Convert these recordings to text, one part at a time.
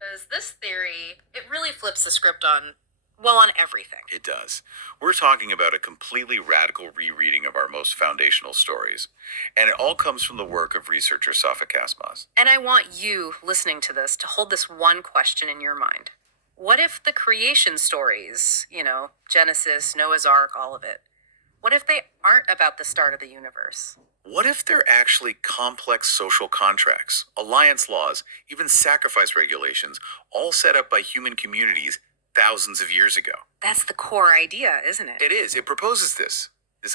Because this theory, it really flips the script on everything. It does. We're talking about a completely radical rereading of our most foundational stories, and it all comes from the work of researcher Safa Kaçmaz. And I want you, listening to this, to hold this one question in your mind. What if the creation stories, Genesis, Noah's Ark, all of it, what if they aren't about the start of the universe? What if they're actually complex social contracts, alliance laws, even sacrifice regulations, all set up by human communities thousands of years ago? That's the core idea, isn't it? It is. It proposes this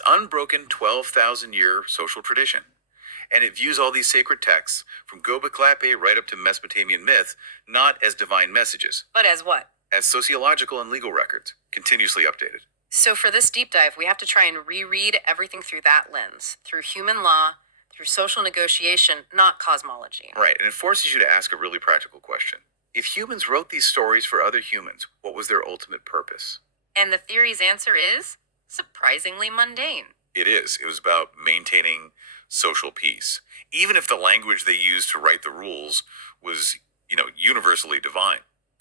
unbroken 12,000-year social tradition. And it views all these sacred texts, from Göbeklitepe right up to Mesopotamian myth, not as divine messages, But as what? as sociological and legal records, continuously updated. So for this deep dive, we have to try and reread everything through that lens, through human law, through social negotiation, not cosmology. Right, and it forces you to ask a really practical question. If humans wrote these stories for other humans, what was their ultimate purpose? And the theory's answer is surprisingly mundane. It is. It was about maintaining social peace. Even if the language they used to write the rules was, universally divine.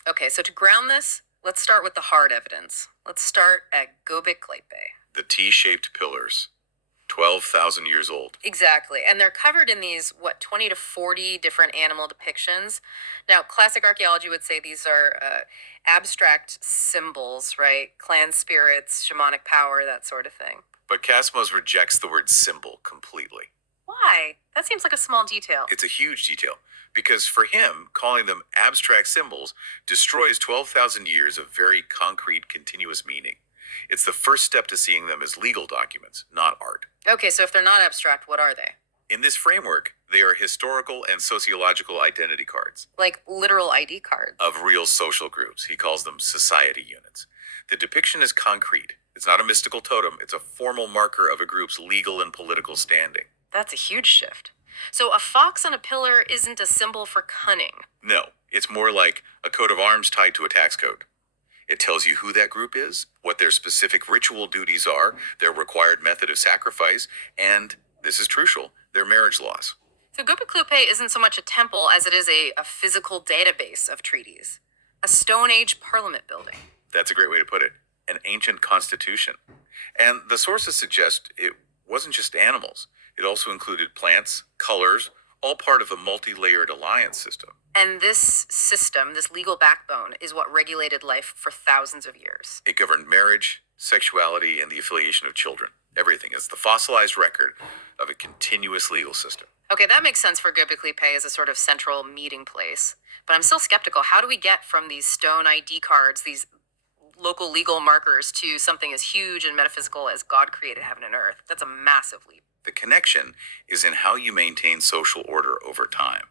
Okay, so to ground this, let's start with the hard evidence. Let's start at Göbeklitepe. The T-shaped pillars, 12,000 years old. Exactly. And they're covered in these, 20 to 40 different animal depictions. Now, classic archaeology would say these are abstract symbols, right? Clan spirits, shamanic power, that sort of thing. But Kaçmaz rejects the word symbol completely. Why? That seems like a small detail. It's a huge detail, because for him, calling them abstract symbols destroys 12,000 years of very concrete, continuous meaning. It's the first step to seeing them as legal documents, not art. Okay, so if they're not abstract, what are they? In this framework, they are historical and sociological identity cards Like literal ID cards. of real social groups. He calls them society units. The depiction is concrete. It's not a mystical totem, it's a formal marker of a group's legal and political standing. That's a huge shift. So a fox on a pillar isn't a symbol for cunning. No, it's more like a coat of arms tied to a tax code. It tells you who that group is, what their specific ritual duties are, their required method of sacrifice, and, this is crucial, their marriage laws. So Göbeklitepe isn't so much a temple as it is a physical database of treaties. A Stone Age parliament building. That's a great way to put it. An ancient constitution. And the sources suggest it wasn't just animals. It also included plants, colors, all part of a multi-layered alliance system. And this system, this legal backbone, is what regulated life for thousands of years. It governed marriage, sexuality, and the affiliation of children. Everything is the fossilized record of a continuous legal system. Okay, that makes sense for Göbeklitepe as a sort of central meeting place. But I'm still skeptical. How do we get from these stone ID cards, these local legal markers, to something as huge and metaphysical as God created heaven and earth? That's a massive leap. The connection is in how you maintain social order over time.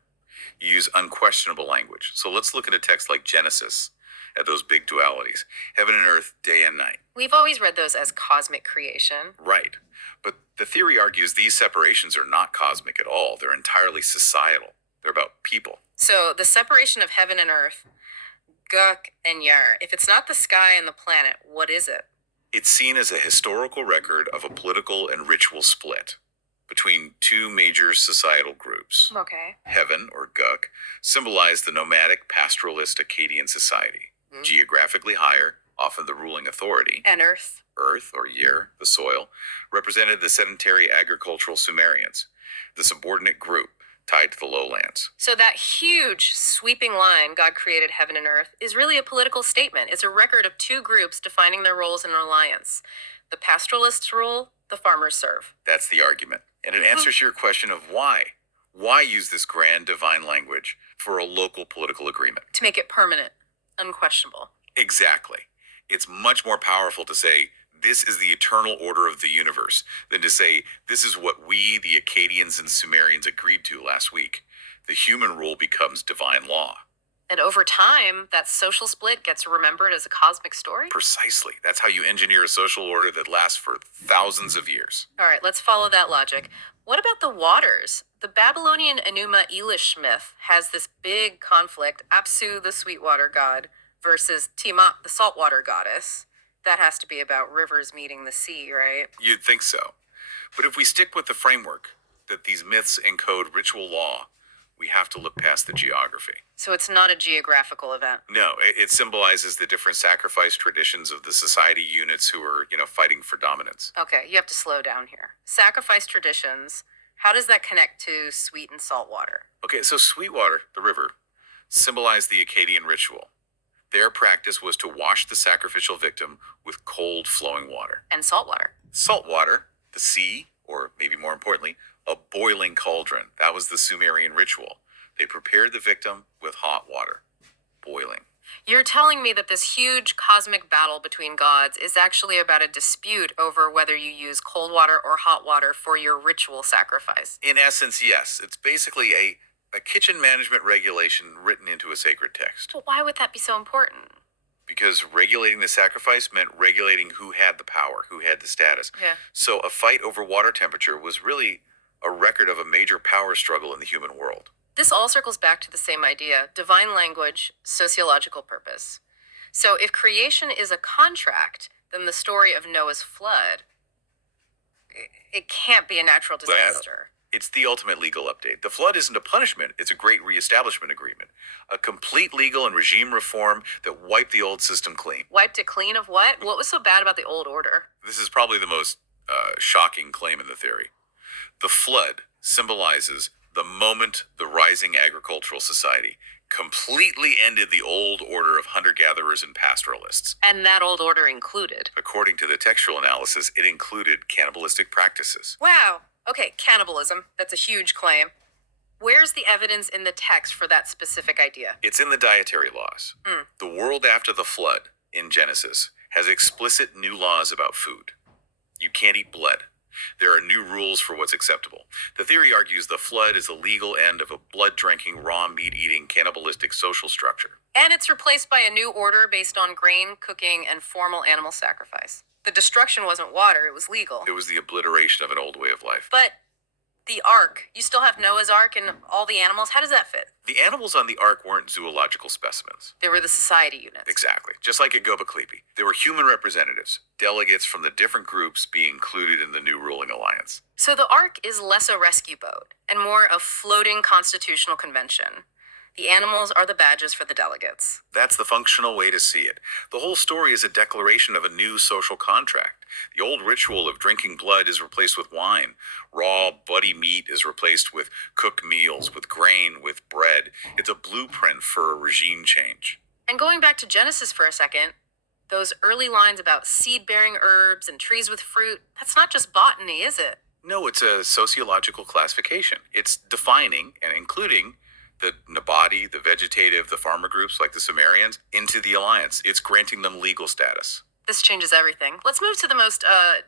You use unquestionable language. So let's look at a text like Genesis, at those big dualities, heaven and earth, day and night. We've always read those as cosmic creation. Right. But the theory argues these separations are not cosmic at all. They're entirely societal. They're about people. So the separation of heaven and earth, Guk and Yar, if it's not the sky and the planet, what is it? It's seen as a historical record of a political and ritual split between two major societal groups. Okay. Heaven, or Guk, symbolized the nomadic pastoralist Akkadian society. Geographically higher, often the ruling authority. And earth. Earth, or Yer, the soil, represented the sedentary agricultural Sumerians, the subordinate group tied to the lowlands. So that huge sweeping line, God created heaven and earth, is really a political statement. It's a record of two groups defining their roles in an alliance. The pastoralists rule, the farmers serve. That's the argument. And it answers your question of why. Why use this grand divine language for a local political agreement? To make it permanent, unquestionable. Exactly. It's much more powerful to say, this is the eternal order of the universe, than to say, this is what we, the Akkadians and Sumerians, agreed to last week. The human rule becomes divine law. And over time, that social split gets remembered as a cosmic story? Precisely. That's how you engineer a social order that lasts for thousands of years. All right, let's follow that logic. What about the waters? The Babylonian Enuma Elish myth has this big conflict, Apsu, the sweetwater god, versus Tiamat, the saltwater goddess. That has to be about rivers meeting the sea, right? You'd think so. But if we stick with the framework that these myths encode ritual law, We have to look past the geography. So it's not a geographical event. No, it symbolizes the different sacrifice traditions of the society units who are, fighting for dominance. Okay, you have to slow down here. Sacrifice traditions, how does that connect to sweet and salt water? Okay, so Sweetwater, the river, symbolized the Akkadian ritual. Their practice was to wash the sacrificial victim with cold flowing water. And salt water. Salt water, the sea, or maybe more importantly, a boiling cauldron. That was the Sumerian ritual. They prepared the victim with hot water, boiling. You're telling me that this huge cosmic battle between gods is actually about a dispute over whether you use cold water or hot water for your ritual sacrifice. In essence, yes. It's basically a kitchen management regulation written into a sacred text. But why would that be so important? Because regulating the sacrifice meant regulating who had the power, who had the status. Yeah. So a fight over water temperature was really a record of a major power struggle in the human world. This all circles back to the same idea: divine language, sociological purpose. So if creation is a contract, then the story of Noah's flood, it can't be a natural disaster. It's the ultimate legal update. The flood isn't a punishment, it's a great reestablishment agreement. A complete legal and regime reform that wiped the old system clean. Wiped it clean of what? What was so bad about the old order? This is probably the most shocking claim in the theory. The flood symbolizes the moment the rising agricultural society completely ended the old order of hunter-gatherers and pastoralists. And that old order included. According to the textual analysis, it included cannibalistic practices. Wow. Okay, cannibalism. That's a huge claim. Where's the evidence in the text for that specific idea? It's in the dietary laws. The world after the flood, in Genesis, has explicit new laws about food. You can't eat blood. There are new rules for what's acceptable. The theory argues the flood is the legal end of a blood-drinking, raw meat-eating, cannibalistic social structure. And it's replaced by a new order based on grain, cooking, and formal animal sacrifice. The destruction wasn't water, it was legal. It was the obliteration of an old way of life. But the ark, you still have Noah's ark and all the animals. How does that fit? The animals on the ark weren't zoological specimens. They were the society units. Exactly. Just like at Göbeklitepe. They were human representatives, delegates from the different groups being included in the new ruling alliance. So the ark is less a rescue boat and more a floating constitutional convention. The animals are the badges for the delegates. That's the functional way to see it. The whole story is a declaration of a new social contract. The old ritual of drinking blood is replaced with wine. Raw, bloody meat is replaced with cooked meals, with grain, with bread. It's a blueprint for a regime change. And going back to Genesis for a second, those early lines about seed-bearing herbs and trees with fruit, that's not just botany, is it? No, it's a sociological classification. It's defining and including the Nabati, the vegetative, the farmer groups like the Sumerians into the alliance. It's granting them legal status. This changes everything. Let's move to the most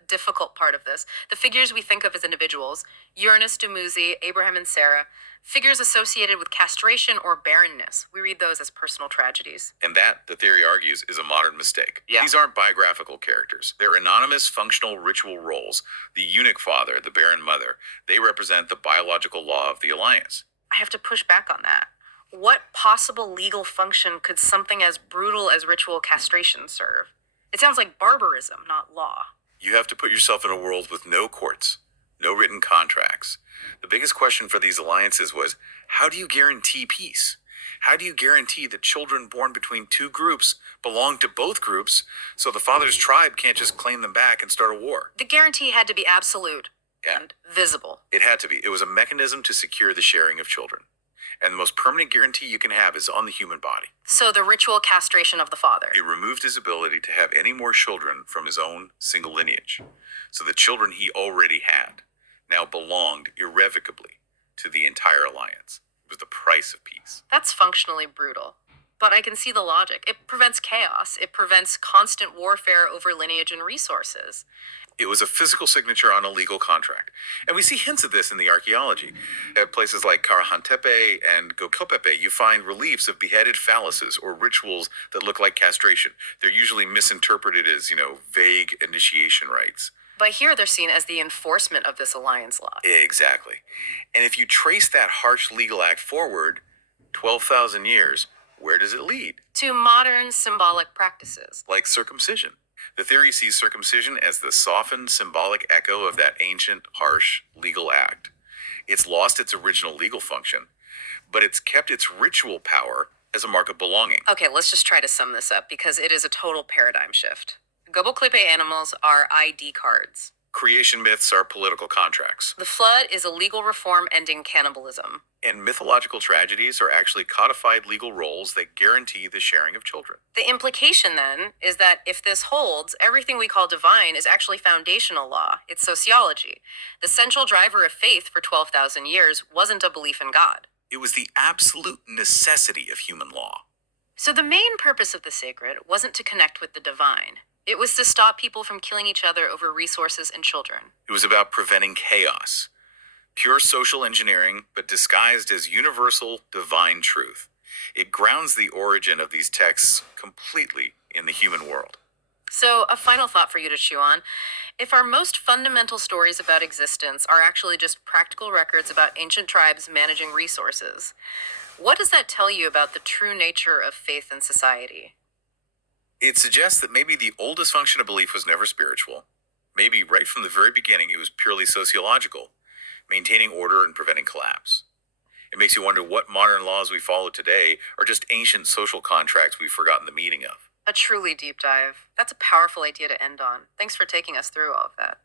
difficult part of this. The figures we think of as individuals: Uranus, Dumuzi, Abraham and Sarah, figures associated with castration or barrenness. We read those as personal tragedies. And that, the theory argues, is a modern mistake. Yeah. These aren't biographical characters. They're anonymous functional ritual roles. The eunuch father, the barren mother, they represent the biological law of the alliance. I have to push back on that. What possible legal function could something as brutal as ritual castration serve? It sounds like barbarism, not law. You have to put yourself in a world with no courts, no written contracts. The biggest question for these alliances was, how do you guarantee peace? How do you guarantee that children born between two groups belong to both groups so the father's tribe can't just claim them back and start a war? The guarantee had to be absolute and visible. It had to be. It was a mechanism to secure the sharing of children. And the most permanent guarantee you can have is on the human body. So the ritual castration of the father. It removed his ability to have any more children from his own single lineage. So the children he already had now belonged irrevocably to the entire alliance. It was the price of peace. That's functionally brutal. But I can see the logic. It prevents chaos. It prevents constant warfare over lineage and resources. It was a physical signature on a legal contract. And we see hints of this in the archaeology. At places like Karahantepe and Göbeklitepe, you find reliefs of beheaded phalluses or rituals that look like castration. They're usually misinterpreted as, vague initiation rites. But here they're seen as the enforcement of this alliance law. Exactly. And if you trace that harsh legal act forward 12,000 years, where does it lead? To modern symbolic practices. Like circumcision. The theory sees circumcision as the softened symbolic echo of that ancient, harsh, legal act. It's lost its original legal function, but it's kept its ritual power as a mark of belonging. Okay, let's just try to sum this up because it is a total paradigm shift. Göbeklitepe animals are ID cards. Creation myths are political contracts, The flood is a legal reform ending cannibalism. and mythological tragedies are actually codified legal roles that guarantee the sharing of children. The implication then is that if this holds, everything we call divine is actually foundational law. It's sociology. The central driver of faith for 12,000 years wasn't a belief in God. It was the absolute necessity of human law. So the main purpose of the sacred wasn't to connect with the divine. It was to stop people from killing each other over resources and children. It was about preventing chaos. Pure social engineering, but disguised as universal divine truth. It grounds the origin of these texts completely in the human world. So, a final thought for you to chew on. If our most fundamental stories about existence are actually just practical records about ancient tribes managing resources, what does that tell you about the true nature of faith and society? It suggests that maybe the oldest function of belief was never spiritual. Maybe right from the very beginning it was purely sociological, maintaining order and preventing collapse. It makes you wonder what modern laws we follow today are just ancient social contracts we've forgotten the meaning of. A truly deep dive. That's a powerful idea to end on. Thanks for taking us through all of that.